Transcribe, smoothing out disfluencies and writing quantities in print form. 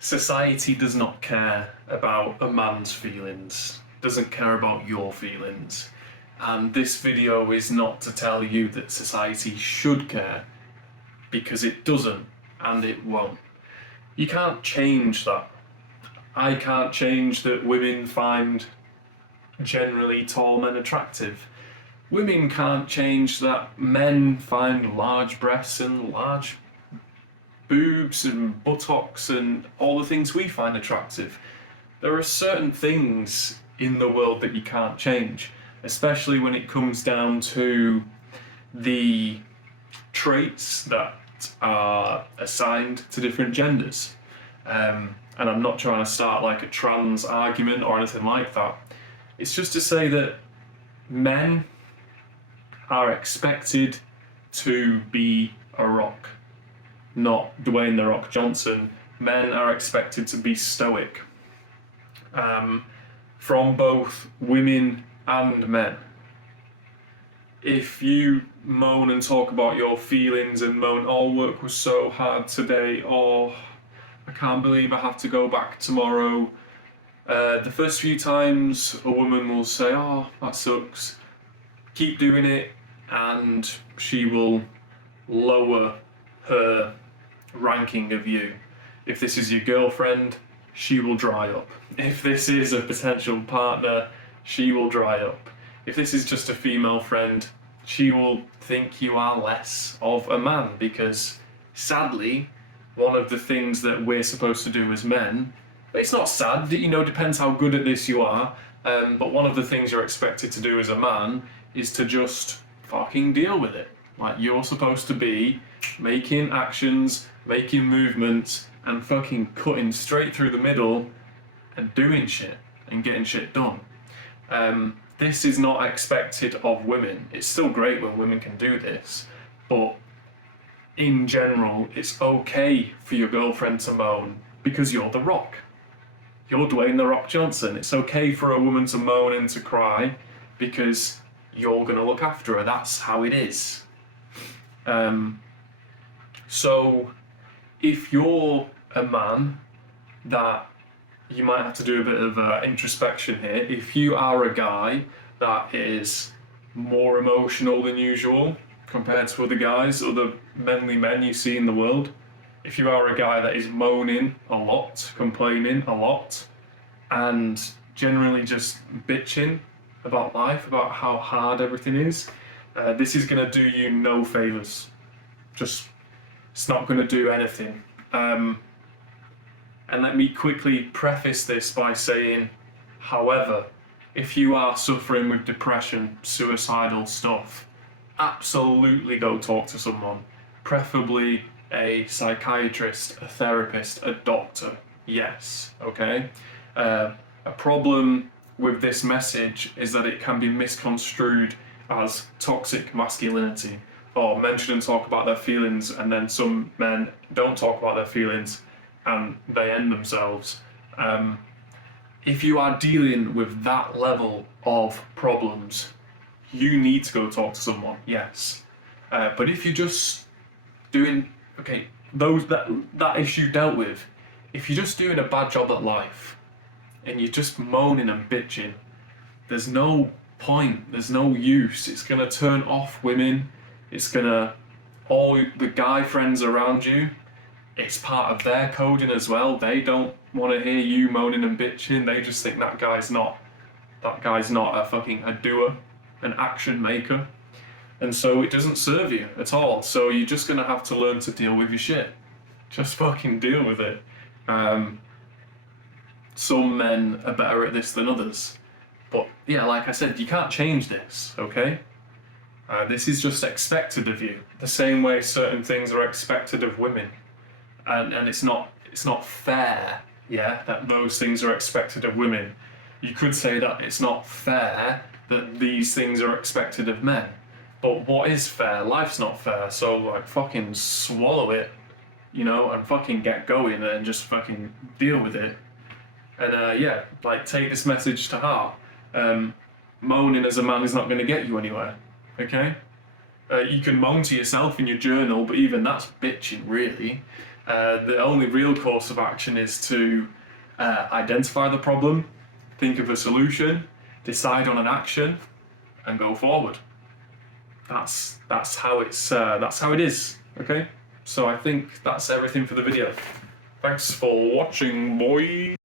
Society does not care about a man's feelings, doesn't care about your feelings. And this video is not to tell you that society should care, because it doesn't and it won't. You can't change that. I can't change that women find generally tall men attractive. Women can't change that men find large breasts and large boobs and buttocks and all the things we find attractive. There are certain things in the world that you can't change, especially when it comes down to the traits that are assigned to different genders. And I'm not trying to start like a trans argument or anything like that. It's just to say that men are expected to be a rock, not Dwayne "The Rock" Johnson. Men are expected to be stoic, from both women and men. If you moan and talk about your feelings and moan, "Oh, work was so hard today," or "I can't believe I have to go back tomorrow," the first few times a woman will say, "Oh, that sucks." Keep doing it and she will lower her ranking of you. If this is your girlfriend, she will dry up. If this is a potential partner, she will dry up. If this is just a female friend, she will think you are less of a man, because sadly, one of the things that we're supposed to do as men, it's not sad, depends how good at this you are, but one of the things you're expected to do as a man is to just fucking deal with it. Like, you're supposed to be making actions, making movements, and fucking cutting straight through the middle and doing shit and getting shit done. This is not expected of women. It's still great when women can do this, but in general, it's okay for your girlfriend to moan because you're The Rock. You're Dwayne "The Rock" Johnson. It's okay for a woman to moan and to cry because you're gonna look after her. That's how it is. So if you're a man, that you might have to do a bit of introspection here. If you are a guy that is more emotional than usual compared to other guys, other manly men you see in the world, if you are a guy that is moaning a lot, complaining a lot, and generally just bitching about life, about how hard everything is, this is going to do you no favours. It's not going to do anything. And let me quickly preface this by saying, however, if you are suffering with depression, suicidal stuff, absolutely go talk to someone, preferably a psychiatrist, a therapist, a doctor. Yes, okay? A problem with this message is that it can be misconstrued as toxic masculinity, or men shouldn't talk about their feelings, and then some men don't talk about their feelings and they end themselves. If you are dealing with that level of problems, you need to go talk to someone, yes. But if you're just doing, that issue dealt with, if you're just doing a bad job at life and you're just moaning and bitching, there's no point, there's no use. It's gonna turn off women. It's gonna, all the guy friends around you, it's part of their coding as well. They don't want to hear you moaning and bitching. They just think that guy's not a doer, an action maker. And so it doesn't serve you at all. So you're just gonna have to learn to deal with your shit. Just fucking deal with it. Some men are better at this than others. But yeah, like I said, you can't change this, okay? This is just expected of you. The same way certain things are expected of women. And it's not fair, yeah, that those things are expected of women. You could say that it's not fair that these things are expected of men. But what is fair? Life's not fair, so like fucking swallow it, and fucking get going and just fucking deal with it. And take this message to heart. Moaning as a man is not going to get you anywhere, okay? You can moan to yourself in your journal, but even that's bitching, really. The only real course of action is to identify the problem, think of a solution, decide on an action, and go forward. That's how it is. Okay. So I think that's everything for the video. Thanks for watching, boys.